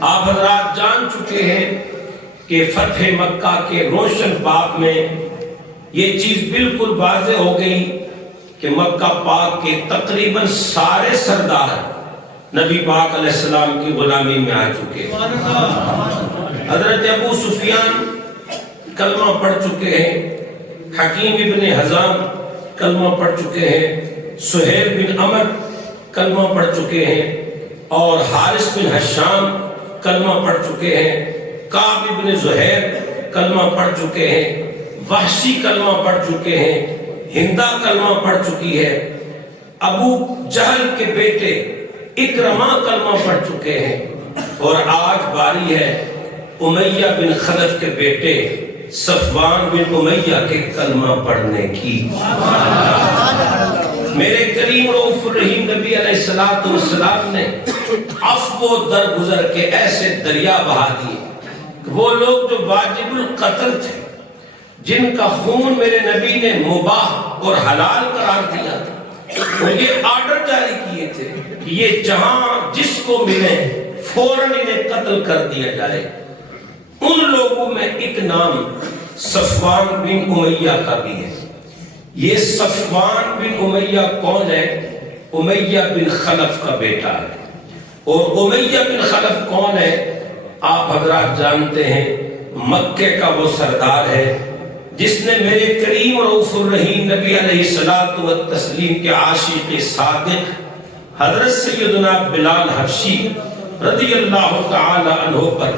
آپ حضرات جان چکے ہیں کہ فتح مکہ کے روشن باب میں یہ چیز بالکل واضح ہو گئی کہ مکہ پاک کے تقریباً سارے سردار نبی پاک علیہ السلام کی غلامی میں آ چکے ہیں۔ حضرت ابو سفیان کلمہ پڑھ چکے ہیں، حکیم ابن حزام کلمہ پڑھ چکے ہیں، سہیل بن عمر کلمہ پڑھ چکے ہیں، اور حارث بن حشام کلمہ پڑھ چکے ہیں، کعب ابن زہیر کلمہ پڑھ چکے ہیں، وحشی کلمہ پڑھ چکے ہیں، ہندہ کلمہ پڑھ چکی ہے، ابو جہل کے بیٹے اکرمہ کلمہ پڑھ چکے ہیں، اور آج باری ہے امیہ بن خلف کے بیٹے صفوان بن امیہ کے کلمہ پڑھنے کی۔ میرے کریم رؤوف الرحیم نبی علیہ السلام نے عفو و درگزر کے ایسے دریا بہا دیے، وہ لوگ جو واجب القتل تھے، جن کا خون میرے نبی نے مباح اور حلال قرار دیا تھا، وہ یہ آرڈر جاری کیے تھے کہ یہ جہاں جس کو ملے فوراً انہیں قتل کر دیا جائے۔ ان لوگوں میں ایک نام صفوان بن امیہ کا بھی ہے۔ یہ صفوان بن امیہ کون ہے؟ امیہ بن خلف کا بیٹا ہے۔ اور امیہ بن خلف کون ہے؟ آپ حضرات جانتے ہیں، مکے کا وہ سردار ہے جس نے میرے کریم رؤوف الرحیم نبی علیہ الصلوۃ والتسلیم کے عاشق صادق حضرت سیدنا بلال حبشی رضی اللہ تعالی عنہ پر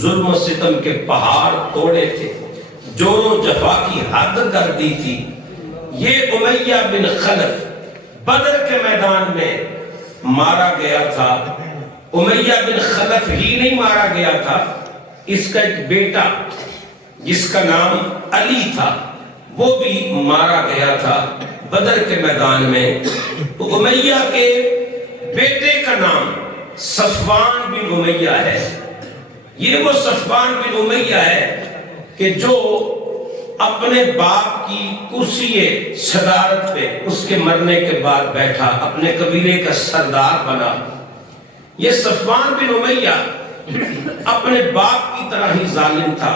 ظلم و ستم کے پہاڑ توڑے تھے، جور و جفا کی حد کر دی تھی۔ یہ امیہ بن خلف بدر کے میدان میں مارا گیا تھا۔ امیہ بن خلف ہی نہیں مارا گیا تھا، اس کا ایک بیٹا جس کا نام علی تھا وہ بھی مارا گیا تھا بدر کے میدان میں۔ تو امیہ کے بیٹے کا نام صفوان بن امیہ ہے۔ یہ وہ صفوان بن امیہ ہے کہ جو اپنے باپ کی کرسی صدارت پہ اس کے مرنے کے بعد بیٹھا، اپنے قبیلے کا سردار بنا۔ یہ صفوان بن امیہ اپنے باپ کی طرح ہی ظالم تھا،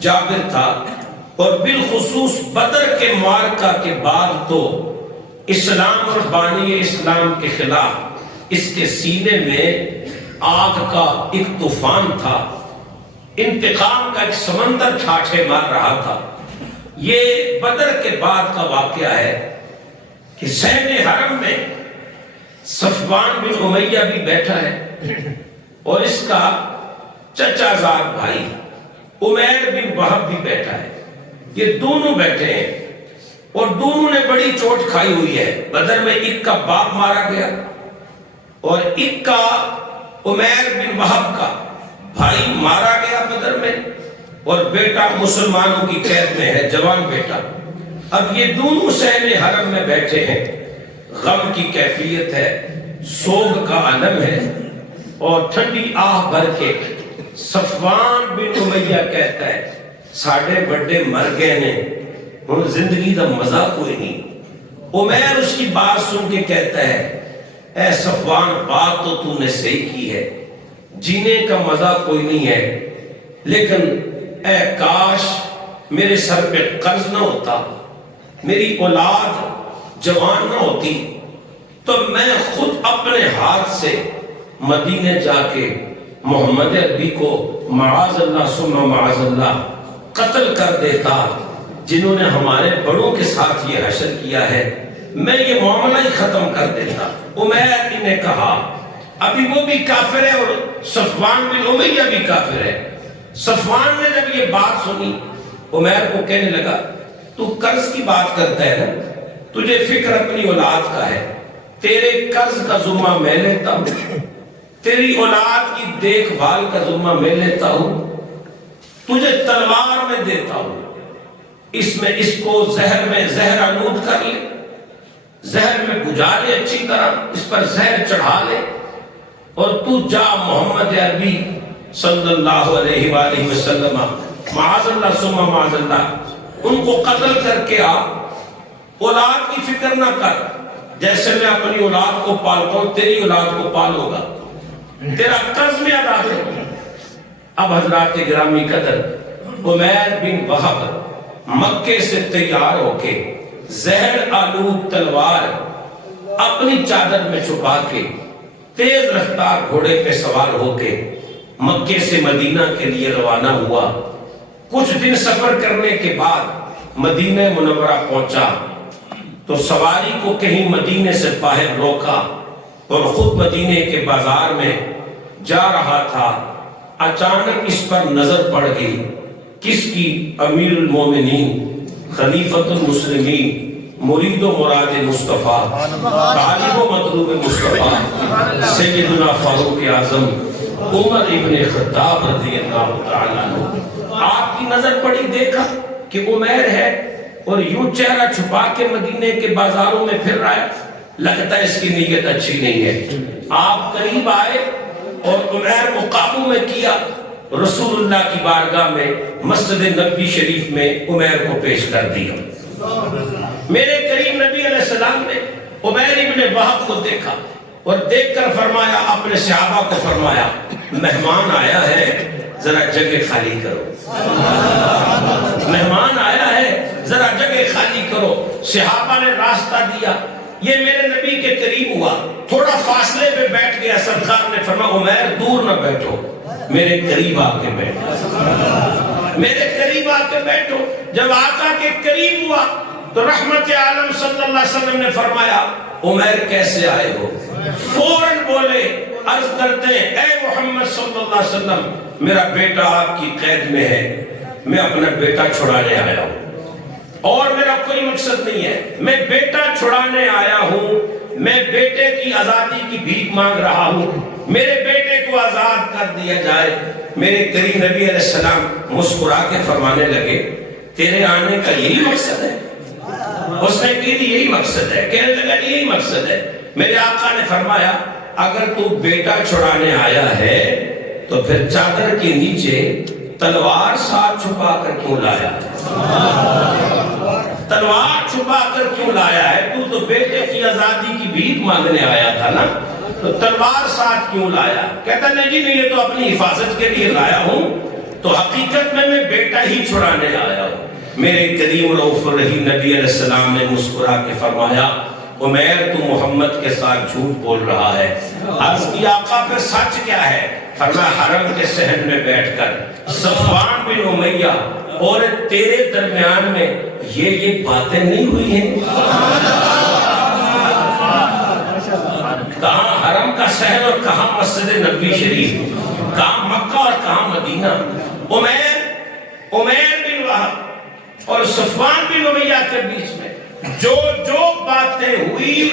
جابر تھا، اور بالخصوص بدر کے معرکہ کے بعد تو اسلام اور بانی اسلام کے خلاف اس کے سینے میں آگ کا ایک طوفان تھا، انتقام کا ایک سمندر ٹھاٹھے مار رہا تھا۔ یہ بدر کے بعد کا واقعہ ہے کہ صحن حرم میں صفوان بن امیہ بھی بیٹھا ہے، اور اس کا چچا زاد بھائی عمیر بن وہب بھی بیٹھا ہے۔ یہ دونوں بیٹھے ہیں، اور دونوں نے بڑی چوٹ کھائی ہوئی ہے۔ بدر میں ایک کا باپ مارا گیا، اور ایک کا عمیر بن وہب کا بھائی مارا گیا بدر میں، اور بیٹا مسلمانوں کی قید میں ہے، جوان بیٹا۔ اب یہ دونوں صحن حرم میں بیٹھے ہیں، غم کی کیفیت ہے، سوگ کا عالم ہے، اور ٹھنڈی آہ بھر کے صفوان بن امیہ کہتا ہے ساڑھے بڑے مر گئے نے، ہن زندگی دا مزہ کوئی نہیں۔ عمیر اس کی بات سن کے کہتا ہے اے صفوان، بات تو تو نے صحیح کی ہے، جینے کا مزہ کوئی نہیں ہے، لیکن اے کاش میرے سر پہ قرض نہ ہوتا، میری اولاد جوان نہ ہوتی، تو میں خود اپنے ہاتھ سے مدینے جا کے محمد عربی کو معاذ اللہ ثم معاذ اللہ قتل کر دیتا، جنہوں نے ہمارے بڑوں کے ساتھ یہ حشر کیا ہے، میں یہ معاملہ ہی ختم کر دیتا۔ عمیر نے کہا ابھی وہ بھی کافر ہے اور صفوان بن امیہ بھی کافر ہے۔ صفوان نے جب یہ بات سنی، عمیر کو کہنے لگا تو قرض کی بات کرتا ہے نا، تجھے فکر اپنی اولاد کا ہے، تیرے قرض کا ذمہ میں لیتا ہوں، تیری اولاد کی دیکھ بھال کا ذمہ میں لیتا ہوں، تجھے تلوار میں دیتا ہوں، اس میں اس کو زہر میں زہر آلود کر لے، زہر میں بجھا لے، اچھی طرح اس پر زہر چڑھا لے، اور تو جا محمد عربی صلی اللہ علیہ وآلہ وسلم معاذ اللہ ثم معاذ اللہ ان کو قتل کر کے آ، اولاد کی فکر نہ کر، جیسے میں اپنی اولاد کو پالتا ہوں تیری اولاد کو پالوں گا، تیرا قرض میں ادا کروں گا۔ اب حضرات گرامی قدر عمیر بن وہب مکے سے تیار ہو کے زہر آلود تلوار اپنی چادر میں چھپا کے تیز رفتار گھوڑے پہ سوار ہو کے مکے سے مدینہ کے لیے روانہ ہوا۔ کچھ دن سفر کرنے کے بعد مدینہ منورہ پہنچا تو سواری کو کہیں مدینے سے باہر روکا اور خود مدینے کے بازار میں جا رہا تھا۔ اچانک اس پر نظر پڑ گئی، کس کی؟ امیر المومنین، خلیفۃ المسلمین، مرید و مراد مصطفیٰ، طالب و مطلوب مصطفیٰ، سیدنا فاروق اعظم عمر ابن خطاب رضی اللہ تعالیٰ عنہ۔ آپ کی نظر پڑی، دیکھا کہ عمیر ہے اور یوں چہرہ چھپا کے مدینے کے بازاروں میں پھر رہا ہے، لگتا ہے اس کی نیت اچھی نہیں ہے۔ آپ قریب آئے اور عمیر کو قابو میں کیا، رسول اللہ کی بارگاہ میں مسجد نبوی شریف میں عمیر کو پیش کر دیا۔ میرے کریم نبی علیہ السلام نے عمیر ابن وہب کو دیکھا اور دیکھ کر فرمایا، اپنے صحابہ کو فرمایا، مہمان آیا ہے، ذرا جگہ خالی کرو۔ مہمان آیا ہے، ذرا جگہ خالی کرو۔ صحابہ نے راستہ دیا، یہ میرے نبی کے قریب ہوا، تھوڑا فاصلے پہ بیٹھ گیا۔ سرکار نے فرمایا، عمیر دور نہ بیٹھو، میرے قریب آ کے بیٹھو، میرے قریب آ کے بیٹھو۔ جب آقا کے قریب ہوا تو رحمت عالم صلی اللہ علیہ وسلم نے فرمایا، عمیر کیسے آئے ہو؟ فوراً بولے، عرض کرتے ہیں، اے محمد صلی اللہ علیہ وسلم، میرا بیٹا آپ کی قید میں ہے، میں اپنا بیٹا چھڑانے آیا ہوں، اور میرا کوئی مقصد نہیں ہے، میں بیٹا چھڑانے آیا ہوں، میں بیٹے کی آزادی کی بھیک مانگ رہا ہوں، میرے بیٹے کو آزاد کر دیا جائے۔ میرے کریم نبی علیہ السلام مسکرا کے فرمانے لگے، تیرے آنے کا یہی مقصد ہے؟ اس نے کہا یہی مقصد ہے۔ کہنے لگا یہی مقصد ہے۔ میرے آقا نے فرمایا، اگر تو بیٹا چھڑانے آیا ہے تو پھر چادر کے نیچے تلوار ساتھ چھپا کر کیوں لایا؟ تلوار چھپا کر کیوں لایا ہے؟ تو بیٹے کی آزادی کی بھیک مانگنے آیا تھا نا، تو تلوار ساتھ کیوں لایا؟ کہتا نہیں جی، یہ تو اپنی حفاظت کے لیے لایا ہوں، تو حقیقت میں بیٹا ہی چھڑانے آیا ہوں۔ میرے کریم رؤوف الرحیم نبی علیہ السلام نے مسکرا کے فرمایا، عمیر تو محمد کے ساتھ جھوٹ بول رہا ہے۔ عرض کی آقا پھر سچ کیا ہے؟ فرمایا، حرم کے صحن میں بیٹھ کر صفوان بن امیہ اور تیرے درمیان میں یہ باتیں نہیں ہوئی ہیں؟ کہاں حرم کا صحن اور کہاں مسجد نبوی شریف، کہاں مکہ اور کہاں مدینہ۔ عمیر بن وہب اور صفوان بن امیہ کے بیچ میں جو باتیں ہوئی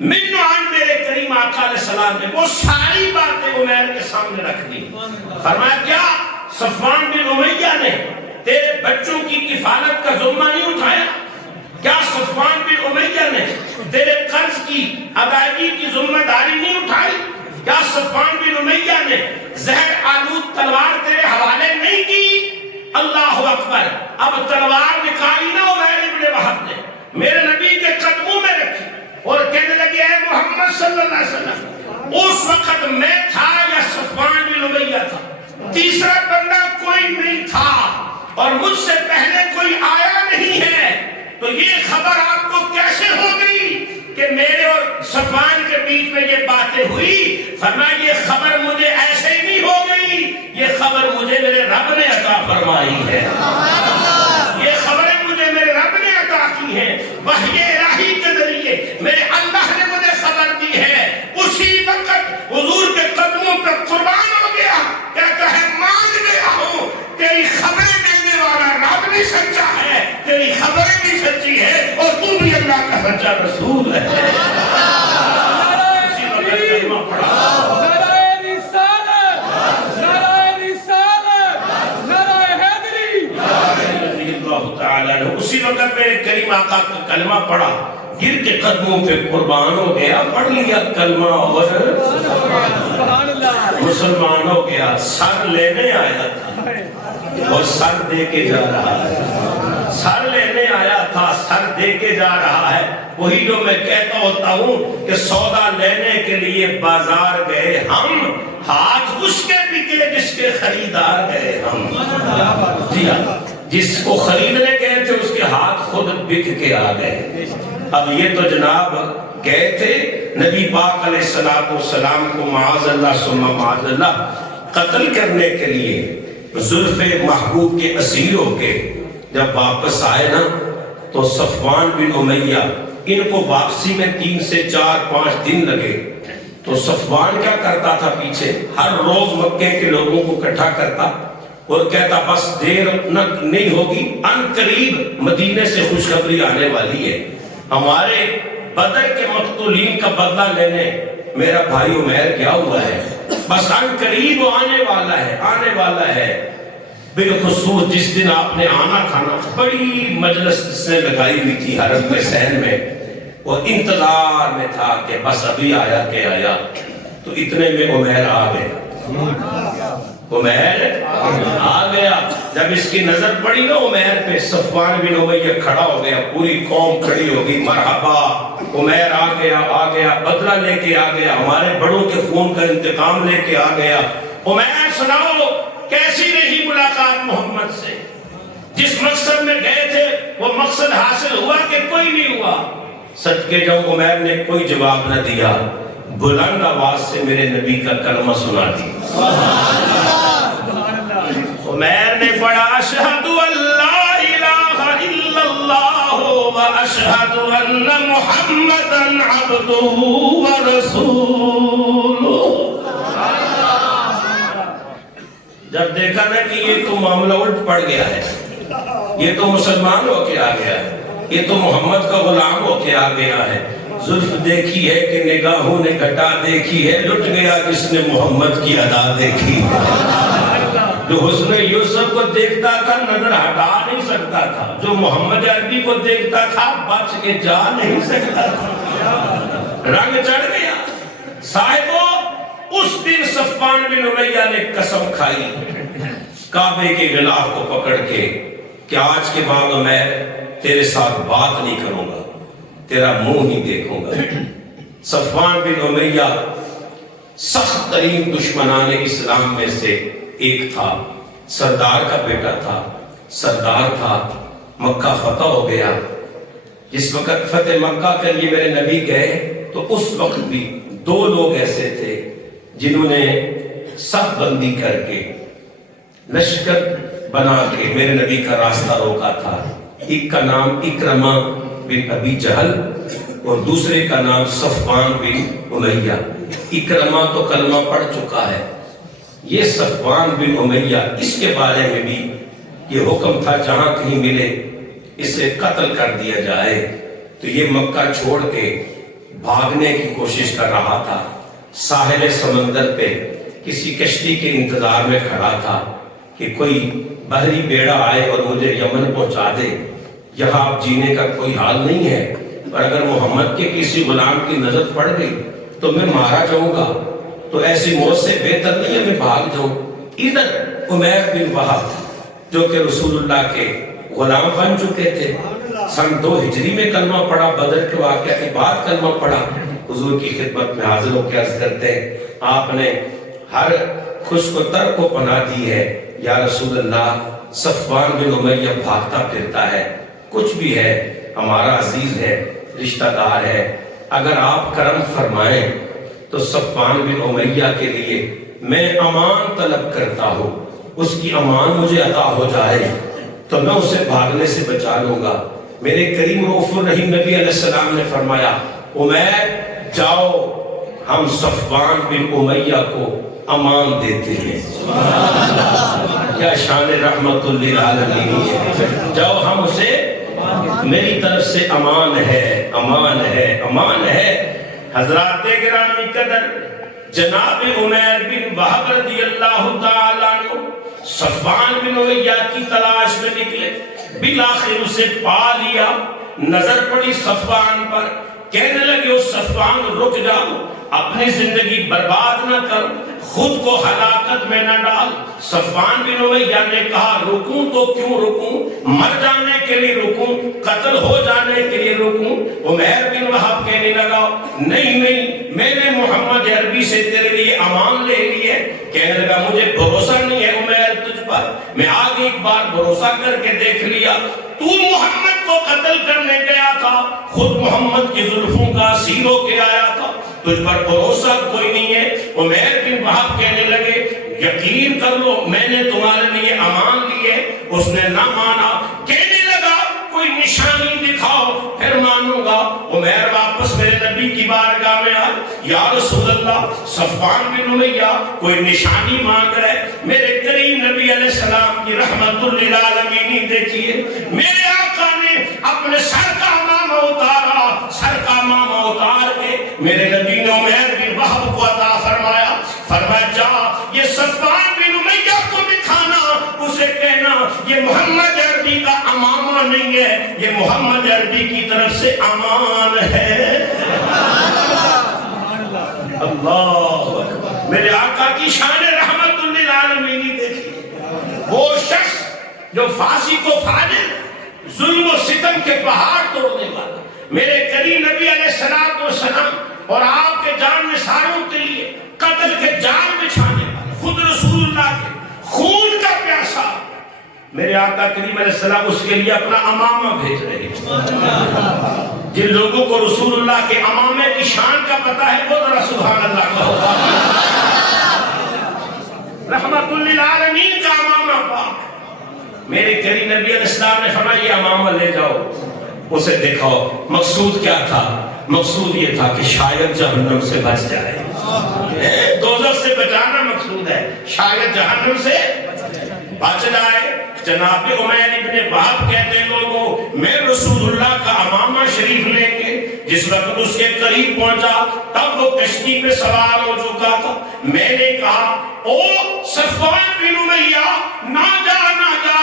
من عن میرے کریم آقا علیہ السلام نے، وہ ساری باتیں عمیر کے سامنے رکھ دی۔ فرمایا، کیا صفوان بن امیہ نے تیرے بچوں کی کفالت کا ذمہ نہیں اٹھایا؟ کیا صفوان بن امیہ نے تیرے قرض کی ادائیگی کی ذمہ داری نہیں اٹھائی؟ کیا صفوان بن امیہ نے زہر آلود تلوار تیرے حوالے نہیں کی؟ اللہ اکبر! اب تلوار نکالی نا عمیر ابن وہب نے، میرے نبی کے قدموں میں رکھی اور کہنے لگے، اے محمد صلی اللہ علیہ وسلم، اس وقت میں تھا یا صفوان بن امیہ تھا؟ تیسرا بندہ کوئی نہیں تھا اور مجھ سے پہلے کوئی آیا نہیں ہے، تو یہ خبر آپ کو کیسے ہو گئی کہ میرے اور صفوان کے بیچ میں یہ باتیں ہوئی؟ فرمایا، یہ خبر مجھے ایسے ہی نہیں ہو گئی، یہ خبر مجھے میرے رب نے عطا فرمائی ہے، یہ خبریں مجھے میرے رب نے عطا کی ہے، وحی الہی کے ذریعے میرے اللہ نے مجھے خبر دی ہے۔ اسی وقت حضور کے قدموں پر قربان ہو گیا، کہتا ہے، مان گیا ہوں تیری خبریں دینے والا رب بھی سچا ہے، تیری خبریں بھی سچی ہے، اور تو بھی اللہ کا سچا رسول ہے۔ اسی وقت کلمہ پڑھا، اسی وقت میرے کریم آقا کا کلمہ پڑھا، گر کے قدموں پہ قربان ہو گیا، پڑھ لیا کلمہ اور مسلمان ہو گیا۔ سر لینے آیا تھا اور سر دے کے جا رہا ہے، سر لینے آیا تھا، سر دے کے جا رہا ہے۔ وہی جو میں کہتا ہوتا ہوں کہ سودا لینے کے لیے بازار گئے ہم، ہاتھ اس کے بکے جس کے خریدار گئے ہم. جی ہاں، جس کو خریدنے گئے تھے اس کے ہاتھ خود بک کے آ گئے. اب یہ تو جناب گئے تھے نبی پاک علیہ السلام کو معاذ اللہ ثم معاذ اللہ قتل کرنے کے لیے زلف محبوب کے اسیر ہو کے جب واپس آئے نا تو صفوان بن امیہ ان کو واپسی میں 3 سے 4-5 دن لگے. تو صفوان کیا کرتا تھا پیچھے ہر روز مکے کے لوگوں کو اکٹھا کرتا اور کہتا بس دیر نہیں ہوگی، ان قریب مدینے سے خوشخبری آنے والی ہے، ہمارے بدر کے مقتولین کا بدلہ لینے میرا بھائی عمیر گیا ہوا ہے، بس ان قریب آنے والا ہے. بالخصوص جس دن آپ نے آنا تھا نا، بڑی مجلس اس نے لگائی ہوئی تھی حرم میں سین میں، اور انتظار میں تھا کہ بس ابھی آیا کہ آیا. تو اتنے میں عمیر آ گئے. عمیر آ گیا. جب اس کی نظر پڑی نا عمیر پہ، صفوان بن امیہ کھڑا ہو گیا، پوری قوم کھڑی ہو گئی، مرحبا عمیر آ گیا بدلہ لے کے آ گیا، ہمارے بڑوں کے خون کا انتقام لے کے آ گیا. عمیر سناؤ کیسی رہی ملاقات محمد سے؟ جس مقصد میں گئے تھے وہ مقصد حاصل ہوا کہ کوئی نہیں ہوا؟ صدقے جاؤں عمیر نے کوئی جواب نہ دیا، بلند آواز سے میرے نبی کا کلمہ سنا دی. عمیر نے پڑھا اشہد اللہ الہ الا اللہ و اشہد ان محمدا عبدہ و رسولہ. جب دیکھا نا کہ یہ تو معاملہ الٹ پڑ گیا ہے، یہ تو مسلمان ہو کے آ گیا ہے، یہ تو محمد کا غلام ہو کے آ گیا ہے، زلف دیکھی ہے کہ نگاہوں نے گھٹا دیکھی ہے، لٹ گیا جس نے محمد کی ادا دیکھی. جو حسن یوسف کو دیکھتا تھا نظر ہٹا نہیں سکتا تھا، جو محمد عربی کو دیکھتا تھا بچ کے جا نہیں سکتا تھا، رنگ چڑھ گیا. صاحبو اس دن صفوان بن امیہ نے قسم کھائی کعبے کے غلاف کو پکڑ کے کہ آج کے بعد میں تیرے ساتھ بات نہیں کروں گا، تیرا منہ نہیں دیکھوں گا. صفوان بن امیہ سخت ترین دشمنان اسلام میں سے ایک تھا، سردار کا بیٹا تھا، سردار تھا. مکہ فتح ہو گیا. جس وقت فتح مکہ کے لیے میرے نبی گئے تو اس وقت بھی 2 لوگ ایسے تھے جنہوں نے صف بندی کر کے لشکر بنا کے میرے نبی کا راستہ روکا تھا. ایک کا نام اکرمہ بن ابی جہل اور دوسرے کا نام صفوان بن امیہ. اکرمہ تو کلمہ پڑھ چکا ہے، یہ صفوان بن امیہ اس کے بارے میں بھی یہ حکم تھا جہاں کہیں ملے اسے قتل کر دیا جائے. تو یہ مکہ چھوڑ کے بھاگنے کی کوشش کر رہا تھا. ساحل سمندر پہ کسی کشتی کے انتظار میں کھڑا تھا کہ کوئی بحری بیڑا آئے اور مجھے یمن پہنچا دے. یہاں اب جینے کا کوئی حال نہیں ہے، اور اگر محمد کے کسی غلام کی نظر پڑ گئی تو میں مارا جاؤں گا، تو ایسی موت سے بہتر نہیں ہے میں بھاگ جاؤں. ادھر عمیر بن وہب جو کہ رسول اللہ کے غلام بن چکے تھے، سن 2 ہجری میں کلمہ پڑھا، بدر کے واقعہ کے بعد کلمہ پڑھا. حضور کی خدمت میں حاضر ہو کے عرض کرتے ہیں آپ نے ہر خشک و تر کو پناہ دی ہے یا رسول اللہ. صفوان بن امیہ بھاگتا پھرتا ہے، کچھ بھی ہے ہمارا عزیز ہے، رشتہ دار ہے، اگر آپ کرم فرمائیں تو صفوان بن امیہ کے لیے میں امان طلب کرتا ہوں، اس کی امان مجھے عطا ہو جائے تو میں اسے بھاگنے سے بچا لوں گا. میرے کریم رؤوف الرحیم نبی علیہ السلام نے فرمایا عمیر جاؤ ہم صفوان بن امیہ کو امان دیتے ہیں. کیا شان رحمت للعالمین ہے. جاؤ ہم اسے، میری طرف سے امان ہے، امان ہے، امان ہے. حضرات گرامی قدر جناب عمیر بن وہب رضی اللہ تعالیٰ عنہ صفوان بن امیہ کی تلاش میں نکلے، بالآخر اسے پا لیا. نظر پڑی صفوان پر، کہنے لگے او صفوان رک جاؤ، اپنی زندگی برباد نہ کر، خود کو ہلاکت میں نہ ڈال. صفوان بن امیہ نے کہا رکوں تو کیوں رکوں، مر جانے کے لیے رکوں، قتل ہو جانے کے لیے رکوں. عمیر بن وہب کہنے لگا نہیں نہیں، میں نے محمد عربی سے تیرے لیے امان لے لی ہے، کہنے لگا مجھے بھروسہ نہیں ہے عمیر تجھ پر، میں آگے ایک بار بھروسہ کر کے دیکھ لیا، تو محمد کو قتل کرنے گیا تھا، خود محمد کی زلفوں کا اسیر ہو کے آیا تھا، تجھ پر بھروسہ کوئی نہیں ہے۔ عمیر بن وہب کہنے لگے یقین کر لو میں نے تمہارے لیے امان لی ہے۔ اس نے نہ مانا، کہنے لگا کوئی نشانی دکھاؤ پھر مانوں گا۔ عمیر واپس میرے نبی کی بارگاہ میں آئے، یا رسول اللہ صفوان بن امیہ کوئی نشانی مانگ رہے، میرے کریم نبی علیہ السلام کی رحمت للعالمین دیکھیے، میرے آقا نے اپنے سر کا امامہ اتارا، سر کا امامہ اتار کے میرے نبی نے عمیر بن وہب کو عطا فرمایا، فرمایا جا یہ صفوان بن امیہ کو دکھانا، اسے کہنا یہ محمد عربی کا امامہ نہیں ہے، یہ محمد عربی کی طرف سے امان ہے۔ اللہ اکبر، میرے آقا کی شان رحمت للعالمین دیکھیے، وہ شخص جو فاسق و فاجر، ظلم و ستم کے پہاڑ توڑنے والا، میرے کریم نبی علیہ السلام اور آپ کے جان نثاروں کے لیے قتل کے جال بچھانے والا، خود رسول اللہ کے خون کا پیاسا، میرے آقا کریم علیہ السلام اس کے لیے اپنا امامہ بھیج رہے ہیں۔ جن لوگوں کو رسول اللہ کے امامے کی شان کا پتہ ہے وہ ذرا سبحان اللہ کہو۔ رحمت للعالمین کا امامہ پاک، میرے کریم نبی علیہ السلام نے فرمایا یہ امامہ لے جاؤ، اسے دکھاؤ۔ مقصود کیا تھا؟ مقصود یہ تھا کہ شاید جہنم سے بچ جائے، دوزخ سے بچانا مقصود ہے، شاید جہنم سے بچ جائے۔ جناب عمیر ابن وہب کہتے لوگوں میں رسول اللہ کا امامہ شریف لے کے جس وقت اس کے قریب پہنچا تب وہ کشتی پہ سوار ہو چکا تھا، میں نے کہا او صفوان بن امیہ نہ جا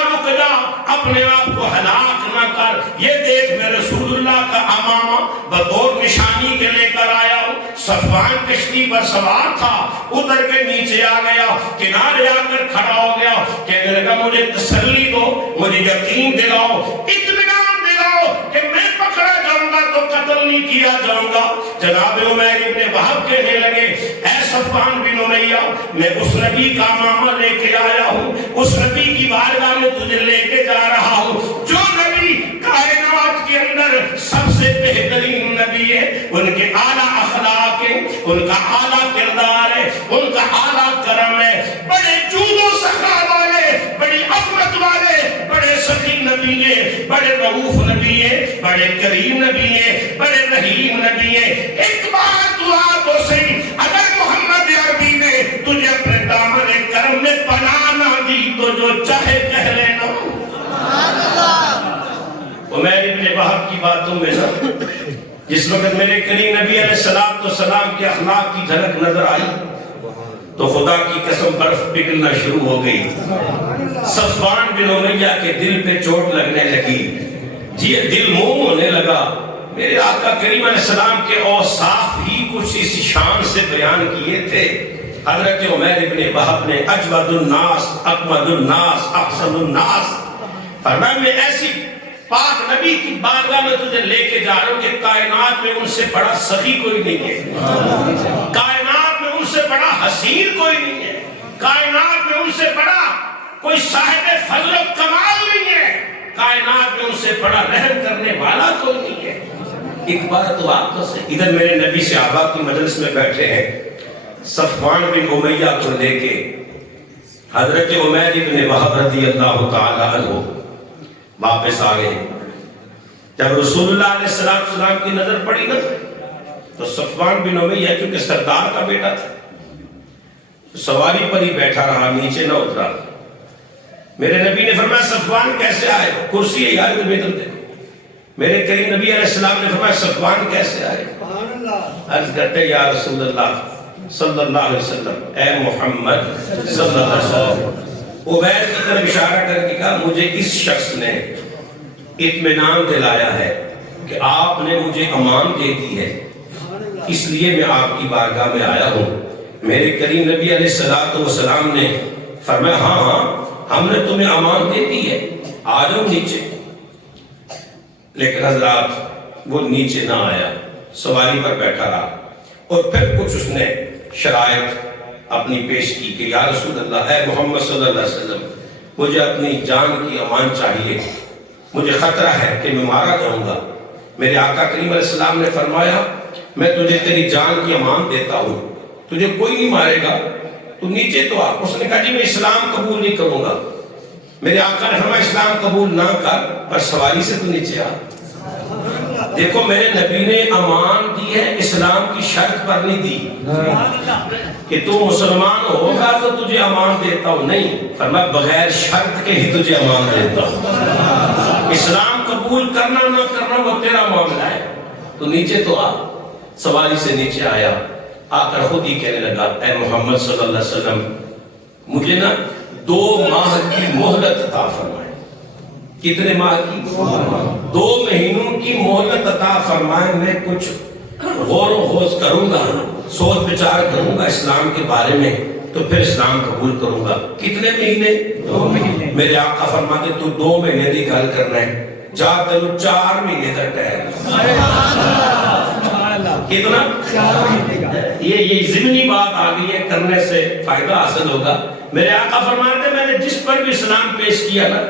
رک جا، اپنے آپ کو ہلاک نہ کر، یہ دیکھ میں رسول اللہ کا امامہ بطور نشانی کے لے کر آیا ہوں۔ صفوان کشتی پر سوار تھا، اتر کے نیچے آ گیا، کنارے آ کر کھڑا ہو گیا، کہنے لگا مجھے تسلی دو، مجھے یقین دلاؤ، اطمینان دلاؤ کہ میں پکڑا جاؤں گا تو قتل نہیں کیا جاؤں گا۔ جناب عمیر ابن وہب کہنے لگے اے صفوان بن امیہ میں اس نبی کا امامہ لے کے آیا ہوں، اس نبی کی بارگاہ میں تجھے لے کے جا رہا ہوں جو نبی کائنات کے اندر سب سے بہترین نبی ہے، ان کے اعلیٰ اخلاق ہیں، ان کا اعلیٰ کردار ہے، ان کا اعلیٰ کرم ہے، بڑے جود و سخا والے، بڑی عظمت والے، بڑے سخی نبی ہیں، بڑے رؤوف نبی ہیں، بڑے کریم نبی ہیں، بڑے رحیم نبی ہیں۔ ایک بات دعا تو صحیح، اگر محمد عربی نے تجھے اپنے دامن کرم میں پناہ نہ دی تو جو چاہے کہہ لینا۔ عمیر ابن وہب کی باتوں میں نا جس وقت میرے کریم نبی علیہ السلام کے اخلاق کی جھلک نظر آئی تو خدا کی قسم برف پگھلنا شروع ہو گئی۔ صفوان بن امیہ کے دل پہ چوٹ لگنے لگی، جی دل موم ہونے لگا۔ میرے آقا کریم علیہ السلام کے اوصاف ہی کچھ اس شان سے بیان کیے تھے۔ حضرت عمیر ابن وہب نے اجود الناس، اکمل الناس، احسن الناس فرمایا میں ایسی پاک نبی کی بارگاہ میں تجھے لے کے جا رہا ہوں کہ کائنات میں ان سے بڑا سخی کوئی نہیں ہے، کائنات میں ان سے بڑا حسین کوئی نہیں ہے، کائنات میں ان سے بڑا کوئی صاحب فضل و کمال نہیں ہے، کائنات میں ان سے بڑا رحم کرنے والا کوئی نہیں ہے۔ ایک بار تو آپ تو سے ادھر میرے نبی صحابہ کی مجلس میں بیٹھے ہیں، صفوان بن امیہ کو لے کے حضرت عمیر ابن وہب رضی اللہ تعالی عنہ واپس آ گئے۔ جب رسول اللہ علیہ السلام کی نظر پڑی نا تو صفوان بن امیہ کیونکہ سردار کا بیٹا تھا سواری پر ہی بیٹھا رہا، نیچے نہ اترا۔ میرے نبی نے فرمایا صفوان کیسے آئے؟ کرسی ہے یار ادھر دیکھو۔ میرے کریم نبی علیہ السلام نے فرمایا صفوان کیسے آئے؟ عرض کرتے یا رسول اللہ صلی اللہ علیہ وسلم، اے محمد صلی اللہ علیہ وسلم۔ عبید کی طرف اشارہ کر کے کہا مجھے اس شخص نے اطمینان دلایا ہے کہ آپ نے مجھے امان دے دی ہے، اس لیے میں آپ کی بارگاہ میں آیا ہوں۔ میرے کریم نبی علیہ السلام نے فرمایا ہاں ہم نے تمہیں امان دے دی ہے، آ جاؤ نیچے۔ لیکن حضرات وہ نیچے نہ آیا، سواری پر بیٹھا رہا، اور پھر کچھ اس نے شرائط اپنی پیش کی کہ یا رسول اللہ، اے محمد صلی اللہ علیہ وسلم، مجھے اپنی جان کی امان چاہیے، مجھے خطرہ ہے کہ میں مارا جاؤں گا۔ میرے آقا کریم علیہ السلام نے فرمایا میں تجھے تیری جان کی امان دیتا ہوں، تجھے کوئی نہیں مارے گا، تو نیچے تو آ۔ اس نے کہا جی میں اسلام قبول نہیں کروں گا۔ میرے آقا نے فرمایا اسلام قبول نہ کر، پر سواری سے تو نیچے آ۔ دیکھو میرے نبی نے امان دی ہے، اسلام کی شرط پر نہیں دی کہ تو مسلمان ہوگا تو تجھے امان دیتا ہوں، نہیں، فرمایا بغیر شرط کے ہی تجھے امان دیتا ہوں۔ اسلام قبول کرنا نہ کرنا وہ تیرا معاملہ ہے، تو نیچے تو آ۔ سواری سے نیچے آیا، آ کر خود ہی کہنے لگا اے محمد صلی اللہ علیہ وسلم، مجھے نا 2 ماہ کی مہلت عطا فرمائے۔ کتنے ماہ کی؟ 2 مہینوں کی مہلت عطا فرمائے، میں کچھ غور و خوض کروں گا، سوچ بچار کروں گا اسلام کے بارے میں، تو پھر اسلام قبول کروں گا۔ کتنے مہینے؟ 2 مہینے۔ میرے آقا فرماتے تو 2 مہینے کی گل کرنا ہے، جا تینوں 4 مہینے تک ٹھہر۔ کتنا؟ 4 مہینے کا۔ یہ ضمنی بات آ گئی ہے، کرنے سے فائدہ حاصل ہوگا۔ میرے آقا فرماتے میں نے جس پر بھی اسلام پیش کیا نا،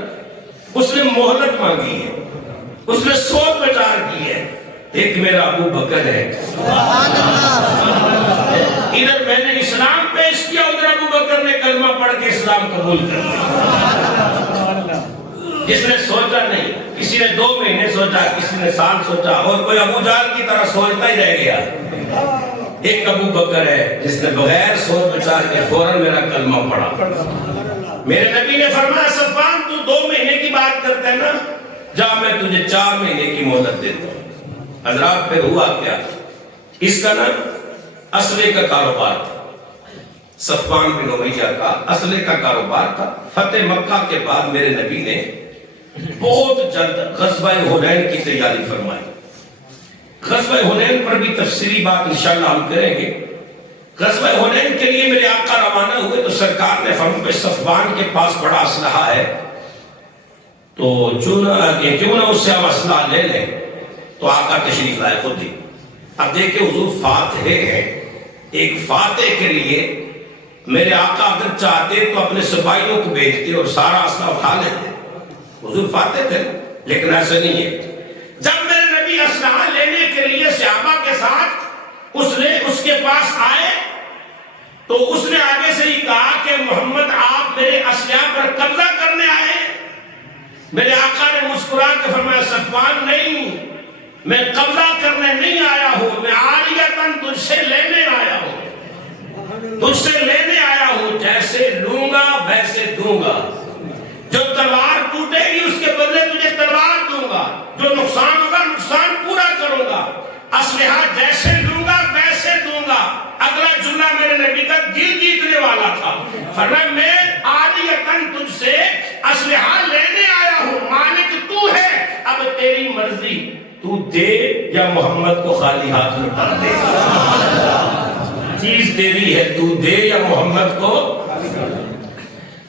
اس نے مہلت مانگی ہے، اس نے سوچ بچار کی ہے۔ ایک میرا ابو بکر ہے، ادھر میں نے اسلام پیش کیا، ادھر ابو بکر نے کلمہ پڑھ کے اسلام قبول کر لیا۔ جس نے سوچا نہیں، کسی نے 2 مہینے سوچا، کسی نے سال سوچا، اور کوئی ابو جہل کی طرح سوچتا ہی رہ گیا۔ ایک ابو بکر ہے جس نے بغیر سوچ بچار کے فوراً میرا کلمہ پڑھا۔ میرے نبی نے فرمایا صفوان تو 2 مہینے کی بات کرتا ہے نا، جا میں تجھے 4 مہینے کی مہلت دیتا ہوں۔ حضرات پھر ہوا کیا، اس کا نا اسلحے کا کاروبار تھا، صفوان بن امیہ کا اسلحے کا کاروبار تھا۔ فتح مکہ کے بعد میرے نبی نے بہت جلد غزوہ حنین کی تیاری فرمائی۔ غزوہ حنین پر بھی تفصیلی بات انشاءاللہ ہم کریں گے۔ غزوہ حنین کے لیے میرے آقا روانہ ہوئے تو سرکار نے فرمایا صفوان کے پاس بڑا اسلحہ ہے، تو کیوں نہ اس سے ہم اسلحہ لے لیں۔ تو آقا تشریف لائے خود ہی۔ اب دیکھیں حضور فاتح ہے، ایک فاتح کے لیے میرے آقا اگر چاہتے تو اپنے سپاہیوں کو بھیجتے اور سارا اسلحہ اٹھا لیتے، حضور فاتح تھے، لیکن ایسا نہیں ہے۔ جب میرے نبی اسلحہ لینے کے لیے صحابہ کے ساتھ اس کے پاس آئے تو اس نے آگے سے ہی کہا کہ محمد آپ میرے اسلحہ پر قبضہ کرنے آئے۔ میرے آقا نے مسکرا کے فرمایا صفوان نہیں، میں قبضہ کرنے نہیں آیا ہوں، میں عاریتاً تجھ سے لینے آیا ہوں، تجھ سے لینے آیا ہوں، جیسے لوں گا ویسے دوں گا، جو تلوار ٹوٹے گی اس کے بدلے تجھے تلوار دوں گا، جو نقصان ہوگا نقصان پورا کروں گا، اسلحہ جیسے لوں گا ویسے دوں گا۔ اگلا جملہ میرے نبی کا دل جیتنے والا تھا، فرمایا میں عاریتاً تجھ سے اسلحہ لینے آیا ہوں، مالک تو ہے، اب تیری مرضی، تو دے یا محمد کو خالی ہاتھ لوٹا دے، چیز تیری ہے، تو دے یا محمد کو۔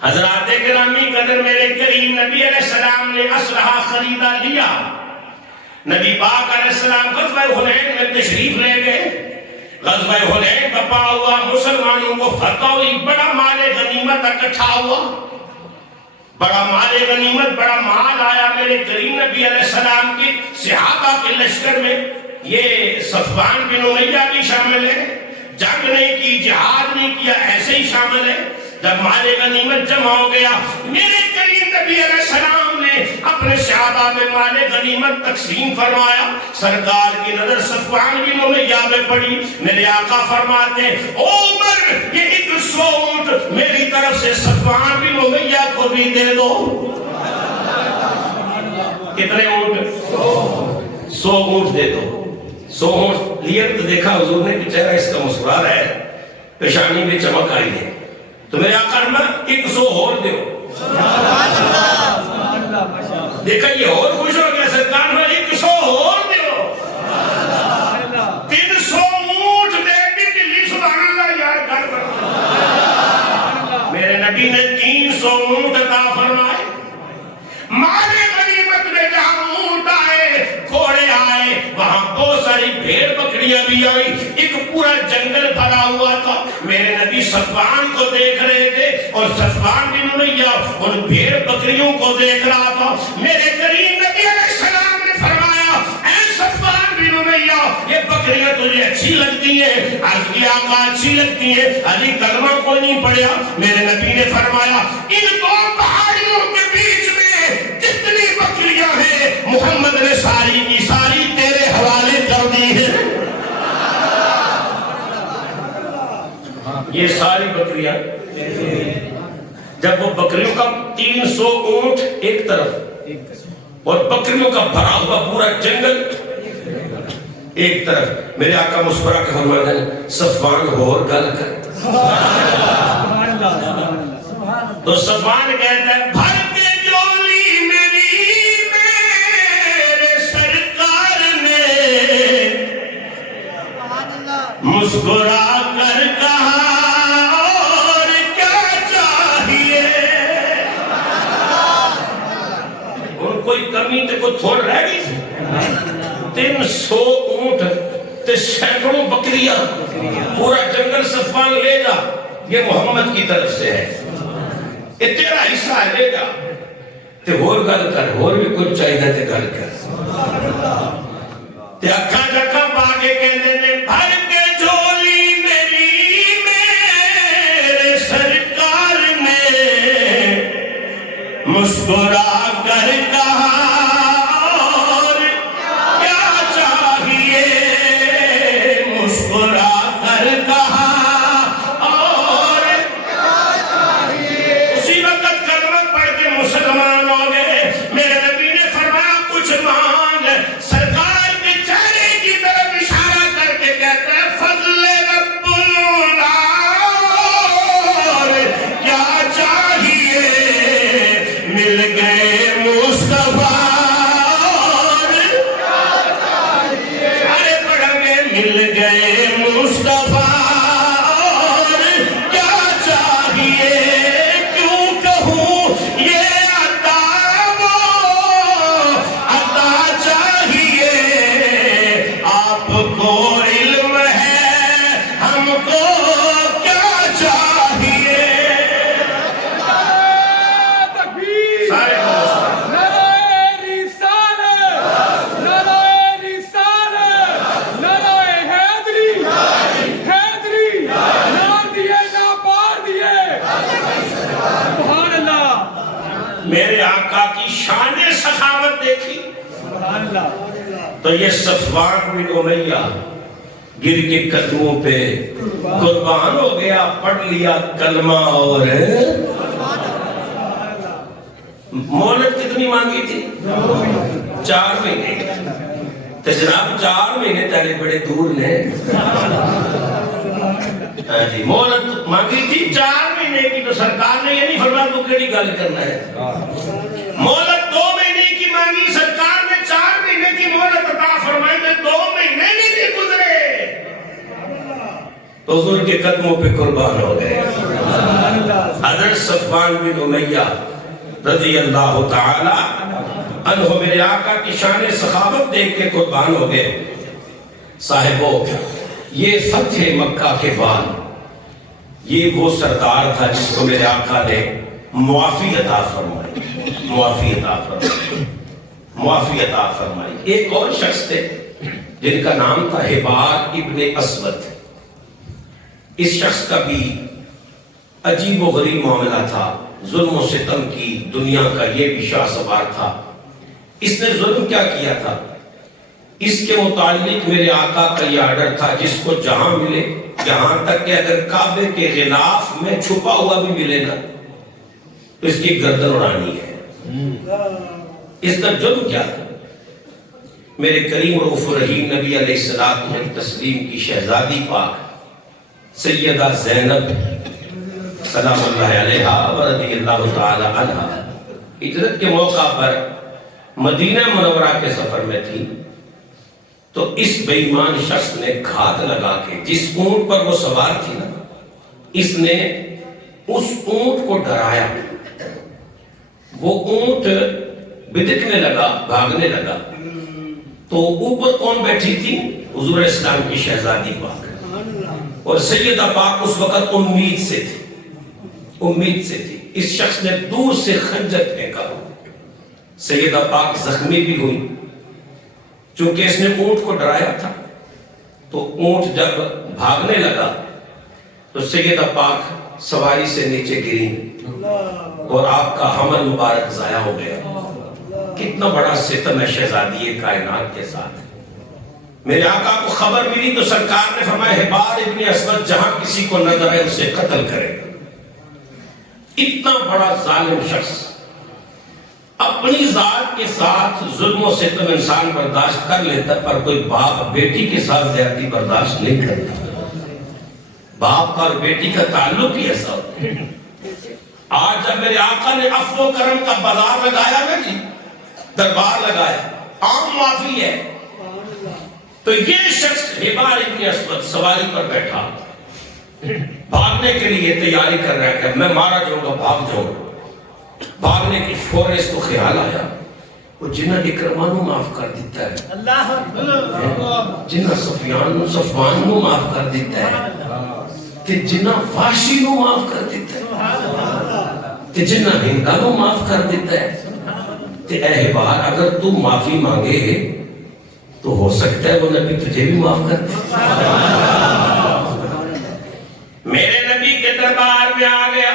حضرات گرامی قدر میرے کریم نبی علیہ السلام نے اسلحہ خریدا لیا۔ نبی پاک علیہ السلام غزوہ حنین میں تشریف لے گئے، غزوہ حنین بپا ہوا، مسلمانوں کو فتح ہوئی، بڑا مال غنیمت اکٹھا ہوا، بڑا مال غنیمت، بڑا مال آیا میرے کریم نبی علیہ السلام کی صحابہ کے لشکر میں۔ یہ صفوان بن امیہ بھی شامل ہے، جنگ نہیں کی، جہاد نہیں کیا، ایسے ہی شامل ہے۔ جب مال غنیمت جمع ہو گیا، میرے کریم نبی علیہ السلام نے اپنے صحابہ میں مال غنیمت تقسیم فرمایا۔ سرکار کی نظر صفوان بن امیہ میں پڑی، میرے آقا فرماتے ہیں او عمر یہ 100 اونٹ میری طرف سے صفوان بن امیہ کو بھی دے دو۔ کتنے اونٹ؟ 100 اونٹ دے دو۔ 100 اونٹ لیے تو دیکھا حضور نے کہ چہرہ اس کا مسکرا رہا ہے، پیشانی میں چمک آئی ہے، تو میرے آقا نے 100 اور دیو۔ دیکھا یہ اور خوش ہو گیا، سرکار نے 100 اور دیو، 300 اونٹ دے کے دلی سبحان اللہ یار گھر پر۔ میرے نبی نے 300 اونٹ عطا فرمائے۔ مال غنیمت میں جہاں اونٹ آئے، گھوڑے آئے، وہاں بوسہ ساری بھیڑ بکریاں بھی آئی، ایک پورا جنگل بھرا ہوا تھا۔ میرے نبی صفوان کو دیکھ رہے تھے اور صفوان بن امیہ ان بھیڑ بکریوں کو دیکھ رہا تھا۔ میرے کریم نبی علیہ السلام نے فرمایا اے صفوان بن امیہ یہ بکریاں تجھے اچھی لگتی ہیں؟ عرض کیا آقا اچھی لگتی ہیں، علی کلمہ کو نہیں پڑھا۔ میرے نبی نے فرمایا ان دو پہاڑیوں کے بیچ میں جتنی بکریاں ہیں محمد نے ساری کی ساری تیرے حوالے کر دی ہیں۔ یہ ساری بکریاں، جب وہ بکریوں کا 300 اونٹ ایک طرف اور بکریوں کا بھرا ہوا پورا جنگل ایک طرف، میرے آقا مسکرا کے فرماتے ہیں صفوان اور گل کر۔ تو صفوان کہتا ہے بھر کے جولی میری میرے سرکار نے مسکرا کر کہا اور کیا چاہیے۔ اور کوئی کمی تے کوئی تھوڑ رہ گئی تھی؟ 300 اونٹ تے سینکڑوں بکریاں، پورا جنگل صفوان لے جا، یہ محمد کی طرف سے ہے، یہ تیرا حصہ لے جا تے اور گل کر، اور بھی کچھ چاہیے تے گل کر۔ تے اکھاں جکھاں پا کے کہندے نے بھر کے جھولی میری میرے سرکار نے مسکرا کر کہا اور کیا چاہیے، مسکرا کر کہا اور کیا چاہیے۔ اسی وقت کلمہ پڑھ کے مسلمان ہو گئے۔ میرے نبی نے فرمایا کچھ مانگ، سرکار کے چہرے کی طرف اشارہ کر کے کہتا ہے فضل رب العال، کیا چاہیے، مل گئے مصطفیٰ اور کیا چاہیے، سارے پڑھیں گے مل گئے مصطفیٰ اور کیا چاہیے، کیوں کہوں یہ عطا وہ عطا چاہیے، آپ کو علم ہے ہم کو کیا چاہیے۔ سارے میرے آقا کی شان سخاوت دیکھی تو یہ صفوان بن امیہ گر کے قدموں پہ قربان ہو گیا، پڑھ لیا کلمہ اور مہلت کتنی مانگی تھی؟ 4 مہینے۔ تو جناب 4 مہینے تیرے بڑے دور نے، جی مہلت مانگی تھی 4 مہینے کی، تو سرکار نے یہ نہیں فرمایا تو کیڑی گل کرنا ہے۔ مہلت 2 مہینے کی مانگی، سرکار نے 4 مہینے کی مہلت عطا فرمائی، تو 2 مہینے نہیں گزرے تو حضور کے قدموں پہ قربان ہو گئے۔ حضرت صفوان بن امیہ رضی اللہ تعالی عنہ میرے آقا کی شان سخاوت دیکھ کے قربان ہو گئے۔ صاحبو، یہ فتح مکہ کے بعد یہ وہ سردار تھا جس کو میرے آقا نے معافی عطا فرمائی، معافی عطا فرمائی، معافی عطا فرمائی۔ ایک اور شخص تھے جن کا نام تھا حبار ابن اسود۔ اس شخص کا بھی عجیب و غریب معاملہ تھا، ظلم و ستم کی دنیا کا یہ بھی شاہ سوار تھا۔ اس نے ظلم کیا کیا تھا؟ اس کے متعلق میرے آقا کا یہ آرڈر تھا جس کو جہاں ملے، یہاں تک کہ اگر کعبے کے غلاف میں چھپا ہوا بھی ملے نا تو اس کی گردن اڑانی ہے۔ اس کا جرم کیا تھا؟ میرے کریم رؤوف الرحیم نبی علیہ الصلوۃ والتسلیم کی شہزادی پاک سیدہ زینب سلام اللہ علیہا ورضی اللہ تعالی عنہا ہجرت کے موقع پر مدینہ منورہ کے سفر میں تھی، تو اس بے ایمان شخص نے گھات لگا کے جس اونٹ پر وہ سوار تھی نا، اس نے اس اونٹ کو ڈرایا، وہ اونٹ بدکنے لگا، بھاگنے لگا، تو اوپر کون بیٹھی تھی؟ حضور اسلام کی شہزادی پاک، اور سیدہ پاک اس وقت امید سے تھی. اس شخص نے دور سے خنجر پھینکا، سیدہ پاک زخمی بھی ہوئی. چونکہ اس نے اونٹ کو ڈرایا تھا تو اونٹ جب بھاگنے لگا تو سیدہ پاک سواری سے نیچے گری اور آپ کا حمل مبارک ضائع ہو گیا. کتنا بڑا ستم ہے شہزادی کائنات کے ساتھ. میرے آقا کو خبر ملی تو سرکار نے فرمایا حبار ابن اسود جہاں کسی کو نظر ہے اسے قتل کرے. اتنا بڑا ظالم شخص اپنی ذات کے ساتھ ظلم و ستم انسان برداشت کر لیتا، پر کوئی باپ بیٹی کے ساتھ زیادتی برداشت نہیں کرتا. باپ اور بیٹی کا تعلق ہی ایسا ہوتا ہے. آج جب میرے آقا نے عفو و کرم کا بازار لگایا نا جی، دربار لگایا، عام معافی ہے، تو یہ شخص حبار ابن اسود سواری پر بیٹھا بھاگنے کے لیے تیاری کر رہا ہے کہ میں مارا جاؤں گا، بھاگ جاؤں. بھاگنے کی فوراً اس کو خیال آیا وہ جنہ اکرمہ نو معاف کر دیتا ہے، جنہ صفوان نو معاف کر دیتا ہے، تے جنہ واشی نو معاف کر دیتا ہے، تے جنہ ہندا نو معاف کر دیتا ہے. تے اے حبار اگر تو معافی مانگے تو ہو سکتا ہے وہ نبی تجھے بھی معاف کر دے. میرے نبی کے دربار میں آ گیا،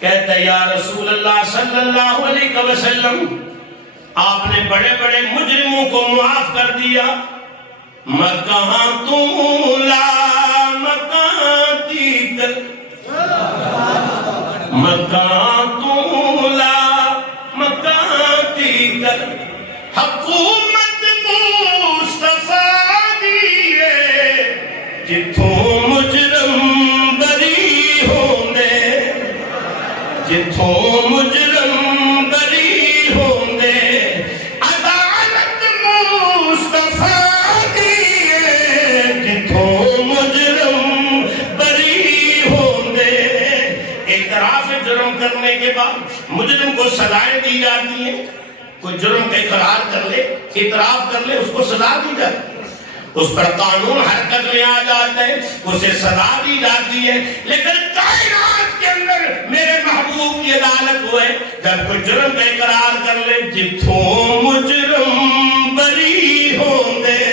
کہتا ہے یا رسول اللہ صلی اللہ علیہ وسلم آپ نے بڑے بڑے مجرموں کو معاف کر دیا، مکہاں تو لا مکہاں دیگر، مکہاں تو لا مکہاں دیگر، حکومت مصطفیٰ دیئے جتھوں مجرم بری ہوندے، جتھوں مجرم بری ہوندے، عدالت مصطفیٰ دیئے جتھوں مجرم بری ہوندے. اعتراف جرم کرنے کے بعد مجرم کو سزائیں دی جاتی ہیں. کوئی جرم کا اقرار کر لے، اعتراف کر لے، اس کو سزا دی جاتی ہے، اس پر قانون حرکت میں آ جاتا ہے، اسے سزا دی جاتی ہے. لیکن کائنات کے اندر میرے محبوب کی عدالت ہوئے جب کوئی جرم کا اقرار کر لے جتھوں مجرم بری ہوندے.